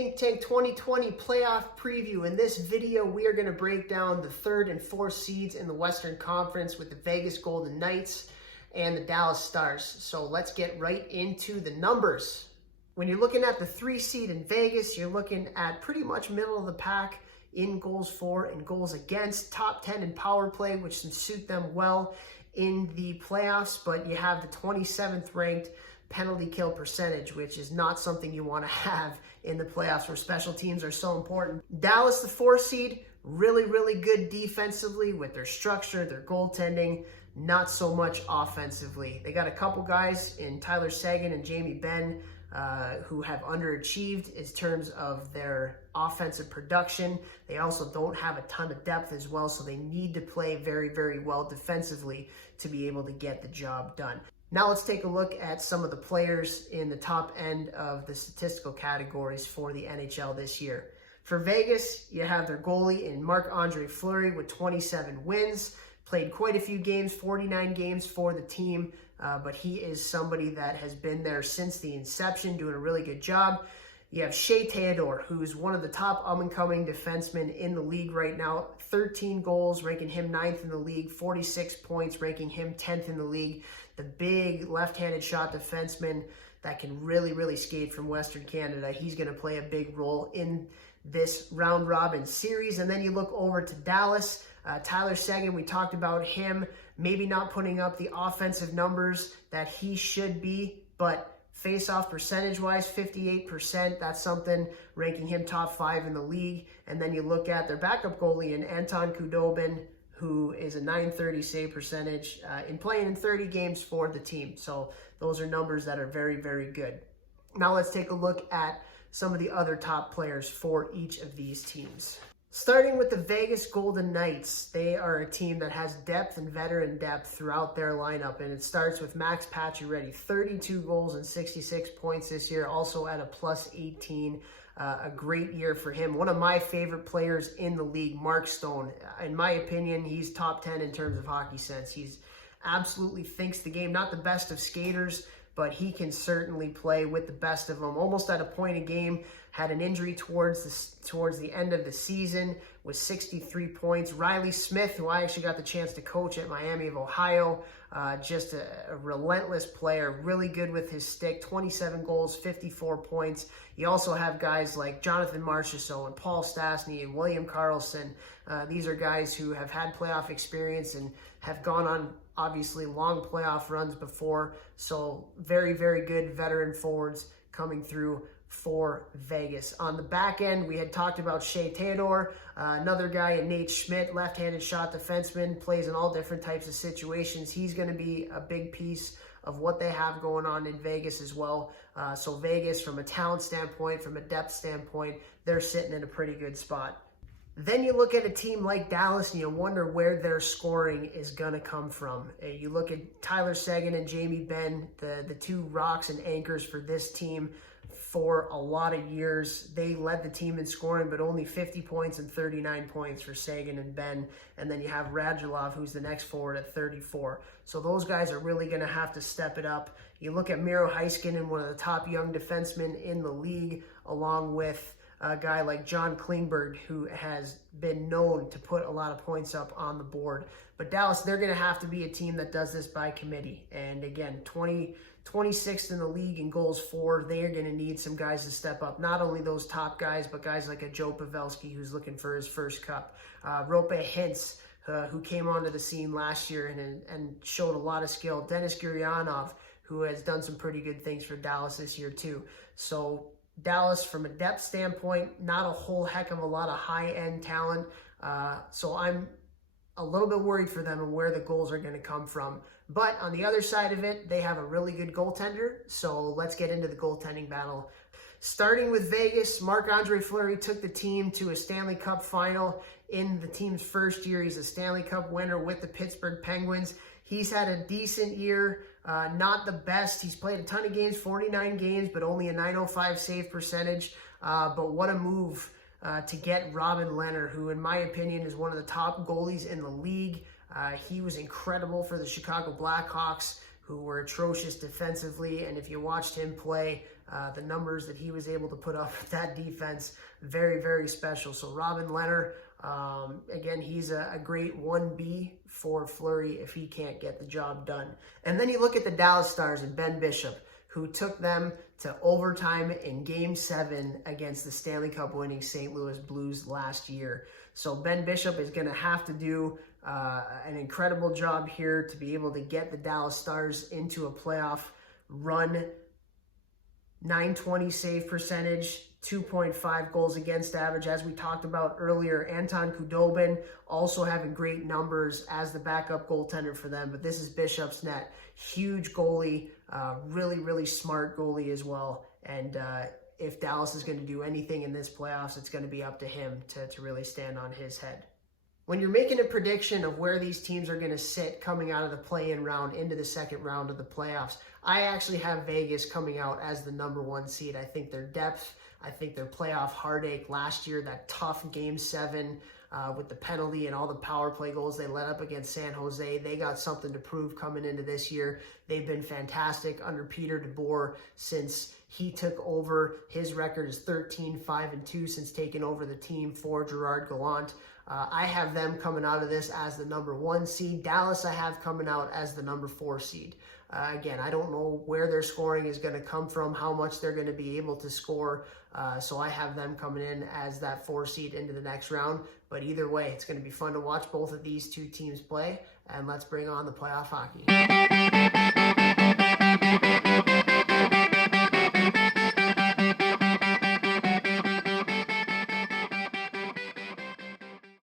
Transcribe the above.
Think Tank 2020 playoff preview. In this video, we are going to break down the 3rd and 4th seeds in the Western Conference with the Vegas Golden Knights and the Dallas Stars. So let's get right into the numbers. When you're looking at the 3 seed in Vegas, you're looking at pretty much middle of the pack in goals for and goals against, top 10 in power play, which can suit them well in the playoffs, but you have the 27th ranked penalty kill percentage, which is not something you want to have in the playoffs where special teams are so important. Dallas, the 4th seed, really good defensively with their structure, their goaltending, not so much offensively. They got a couple guys in Tyler Seguin and Jamie Benn who have underachieved in terms of their offensive production. They also don't have a ton of depth as well, so they need to play very well defensively to be able to get the job done. Now let's take a look at some of the players in the top end of the statistical categories for the NHL this year. For Vegas, you have their goalie in Marc-Andre Fleury with 27 wins. Played quite a few games, 49 games for the team, but he is somebody that has been there since the inception, doing a really good job. You have Shea Theodore, who's one of the top up-and-coming defensemen in the league right now. 13 goals, ranking him 9th in the league. 46 points, ranking him 10th in the league. The big left-handed shot defenseman that can really skate from Western Canada. He's going to play a big role in this round-robin series. And then you look over to Dallas. Tyler Seguin, we talked about him maybe not putting up the offensive numbers that he should be, but face-off percentage-wise, 58%. That's something, ranking him top 5 in the league. And then you look at their backup goalie in Anton Khudobin, who is a .930 save percentage in playing in 30 games for the team. So those are numbers that are very good. Now let's take a look at some of the other top players for each of these teams. Starting with the Vegas Golden Knights, they are a team that has depth and veteran depth throughout their lineup, and it starts with Max Pacioretty, 32 goals and 66 points this year, also at a +18. A great year for him. One of my favorite players in the league, Mark Stone. In my opinion, he's top 10 in terms of hockey sense. He's absolutely thinks the game, not the best of skaters, but he can certainly play with the best of them. Almost at a point a game, had an injury towards the end of the season with 63 points. Riley Smith, who I actually got the chance to coach at Miami of Ohio, just a relentless player, really good with his stick, 27 goals, 54 points. You also have guys like Jonathan Marchessault and Paul Stastny and William Karlsson. These are guys who have had playoff experience and have gone on obviously long playoff runs before. So very good veteran forwards coming through for Vegas. On the back end, we had talked about Shea Theodore, another guy in Nate Schmidt, left-handed shot defenseman, plays in all different types of situations. He's going to be a big piece of what they have going on in Vegas as well. So Vegas, from a talent standpoint, from a depth standpoint, they're sitting in a pretty good spot. Then you look at a team like Dallas and you wonder where their scoring is going to come from. You look at Tyler Seguin and Jamie Benn, the two rocks and anchors for this team for a lot of years. They led the team in scoring, but only 50 points and 39 points for Seguin and Benn. And then you have Radulov, who's the next forward at 34. So those guys are really going to have to step it up. You look at Miro Heiskanen, one of the top young defensemen in the league, along with a guy like John Klingberg, who has been known to put a lot of points up on the board. But Dallas, they're going to have to be a team that does this by committee. And again, 26th in the league in goals for. They are going to need some guys to step up. Not only those top guys, but guys like a Joe Pavelski, who's looking for his first cup. Rope Hintz, who came onto the scene last year and showed a lot of skill. Denis Gurianov, who has done some pretty good things for Dallas this year too. So Dallas, from a depth standpoint, not a whole heck of a lot of high-end talent. So I'm a little bit worried for them and where the goals are going to come from. But on the other side of it, they have a really good goaltender. So let's get into the goaltending battle. Starting with Vegas, Marc-Andre Fleury took the team to a Stanley Cup final in the team's first year. He's a Stanley Cup winner with the Pittsburgh Penguins. He's had a decent year, not the best. He's played a ton of games, 49 games, but only a .905 save percentage. But what a move to get Robin Lehner, who in my opinion is one of the top goalies in the league. He was incredible for the Chicago Blackhawks, who were atrocious defensively. And if you watched him play, The numbers that he was able to put up with that defense, very, very special. So Robin Lehner, again, he's a great 1B for Fleury if he can't get the job done. And then you look at the Dallas Stars and Ben Bishop, who took them to overtime in Game 7 against the Stanley Cup winning St. Louis Blues last year. So Ben Bishop is going to have to do an incredible job here to be able to get the Dallas Stars into a playoff run. .920 save percentage, 2.5 goals against average. As we talked about earlier, Anton Khudobin also having great numbers as the backup goaltender for them. But this is Bishop's net. Huge goalie, really, really smart goalie as well. And if Dallas is going to do anything in this playoffs, it's going to be up to him to really stand on his head. When you're making a prediction of where these teams are going to sit coming out of the play-in round into the second round of the playoffs, I actually have Vegas coming out as the #1 seed. I think their depth, I think their playoff heartache last year, that tough Game 7 with the penalty and all the power play goals they let up against San Jose, they got something to prove coming into this year. They've been fantastic under Peter DeBoer since he took over. His record is 13-5-2 since taking over the team for Gerard Gallant. I have them coming out of this as the #1 seed. Dallas I have coming out as the #4 seed. Again, I don't know where their scoring is going to come from, how much they're going to be able to score. So I have them coming in as that 4 seed into the next round. But either way, it's going to be fun to watch both of these two teams play. And let's bring on the playoff hockey.